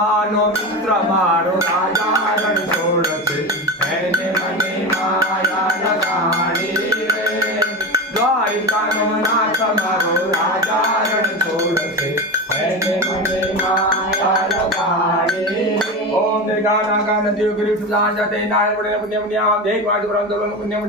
માનો મિત્ર મારો રાજા રણ છોડ છે એને મને માયા લગાડી રે દ્વારિકાનો નાથ મારો રાજા રણ છોડ છે એને મને માયા લગાડી ઓમ દેગાના ગાન દેવ ગરીબ સાંજતે નાય પડે પુણ્ય પુણ્ય દેવ વાજ પુરાંતોલન પુણ્ય પુણ્ય